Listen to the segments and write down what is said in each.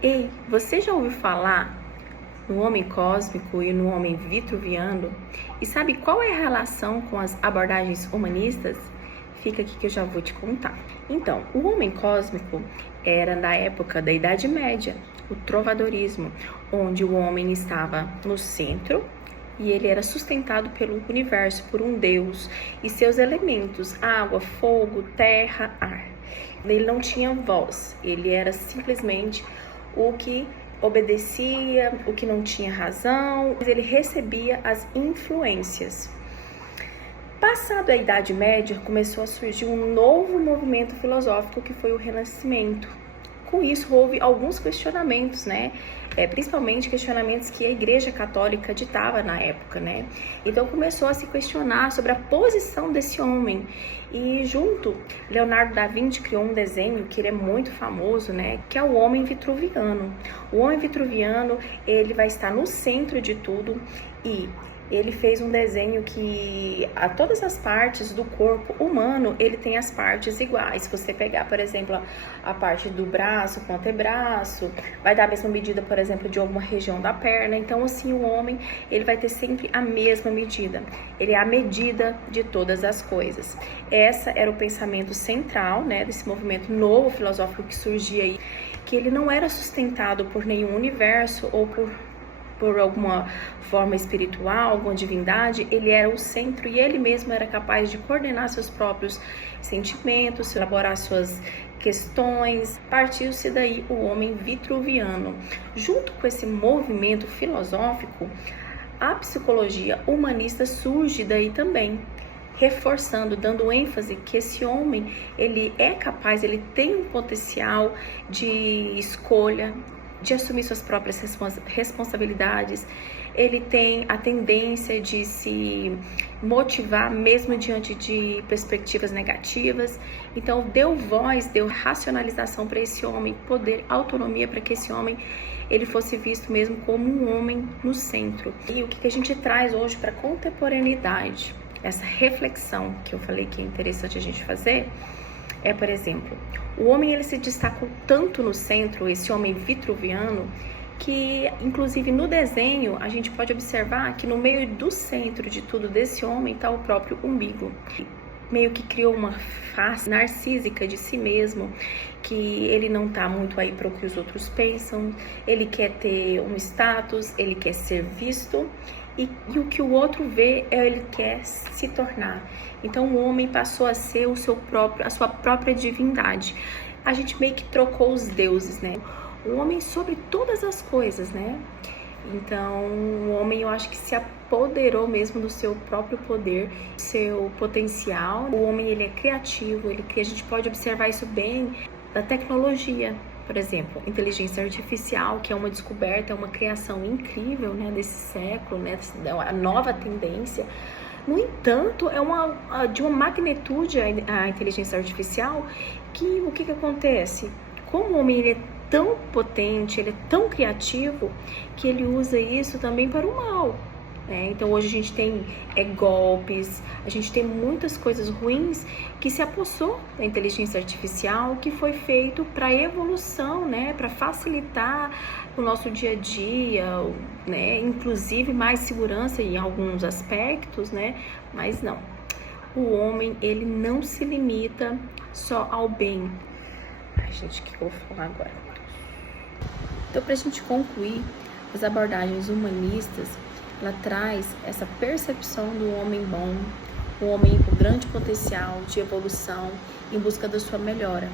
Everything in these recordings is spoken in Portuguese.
Ei, você já ouviu falar no homem cósmico e no homem vitruviano? E sabe qual é a relação com as abordagens humanistas? Fica aqui que eu já vou te contar. Então, o homem cósmico era da época da Idade Média, o trovadorismo, onde o homem estava no centro e ele era sustentado pelo universo, por um Deus e seus elementos, água, fogo, terra, ar. Ele não tinha voz, ele era simplesmente o que obedecia, o que não tinha razão, ele recebia as influências. Passada a Idade Média, começou a surgir um novo movimento filosófico que foi o Renascimento. Com isso, houve alguns questionamentos, né? Principalmente questionamentos que a Igreja Católica ditava na época, né? Então começou a se questionar sobre a posição desse homem. E junto, Leonardo da Vinci criou um desenho que ele é muito famoso, né? Que é o homem vitruviano. O homem vitruviano, ele vai estar no centro de tudo e ele fez um desenho que a todas as partes do corpo humano, ele tem as partes iguais. Se você pegar, por exemplo, a parte do braço com o antebraço, vai dar a mesma medida, por exemplo, de alguma região da perna. Então, assim, o homem, ele vai ter sempre a mesma medida. Ele é a medida de todas as coisas. Essa era o pensamento central, né, desse movimento novo filosófico que surgia aí, que ele não era sustentado por nenhum universo ou por alguma forma espiritual, alguma divindade, ele era o centro e ele mesmo era capaz de coordenar seus próprios sentimentos, elaborar suas questões. Partiu-se daí o homem vitruviano. Junto com esse movimento filosófico, a psicologia humanista surge daí também, reforçando, dando ênfase que esse homem, ele é capaz, ele tem um potencial de escolha, de assumir suas próprias responsabilidades, ele tem a tendência de se motivar mesmo diante de perspectivas negativas. Então deu voz, deu racionalização para esse homem, poder, autonomia para que esse homem ele fosse visto mesmo como um homem no centro. E o que a gente traz hoje para a contemporaneidade, essa reflexão que eu falei que é interessante a gente fazer, é, por exemplo, o homem ele se destacou tanto no centro, esse homem vitruviano, que inclusive no desenho a gente pode observar que no meio do centro de tudo desse homem está o próprio umbigo. Meio que criou uma face narcísica de si mesmo, que ele não tá muito aí para o que os outros pensam, ele quer ter um status, ele quer ser visto, e o que o outro vê, ele quer se tornar. Então o homem passou a ser a sua própria divindade. A gente meio que trocou os deuses, né? O homem sobre todas as coisas, né? Então o homem, eu acho que se apoderou mesmo do seu próprio poder, seu potencial. O homem, ele é criativo, a gente pode observar isso bem da tecnologia. Por exemplo, inteligência artificial, que é uma descoberta, é uma criação incrível, né, desse século, né, a nova tendência. No entanto, é de uma magnitude a inteligência artificial, que o que acontece? Como o homem ele é tão potente, ele é tão criativo, que ele usa isso também para o mal. Então hoje a gente tem golpes, a gente tem muitas coisas ruins que se apossou da inteligência artificial, que foi feito para evolução, né, para facilitar o nosso dia a dia, né, inclusive mais segurança em alguns aspectos, né, mas não. O homem, ele não se limita só ao bem. Ai, gente, o que eu vou falar agora? Então, para a gente concluir, as abordagens humanistas, ela traz essa percepção do homem bom, o homem com grande potencial de evolução em busca da sua melhora.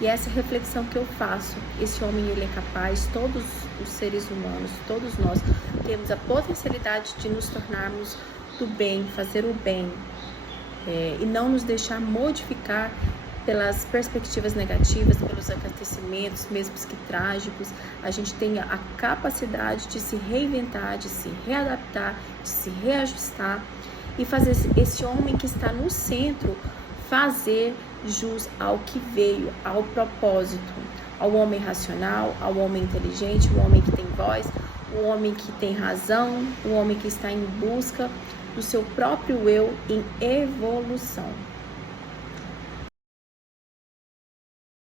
E essa reflexão que eu faço, esse homem ele é capaz, todos os seres humanos, todos nós temos a potencialidade de nos tornarmos do bem, fazer o bem, e não nos deixar modificar pelas perspectivas negativas, pelos acontecimentos, mesmo que trágicos. A gente tem a capacidade de se reinventar, de se readaptar, de se reajustar e fazer esse homem que está no centro fazer jus ao que veio, ao propósito, ao homem racional, ao homem inteligente, o homem que tem voz, o homem que tem razão, o homem que está em busca do seu próprio eu em evolução.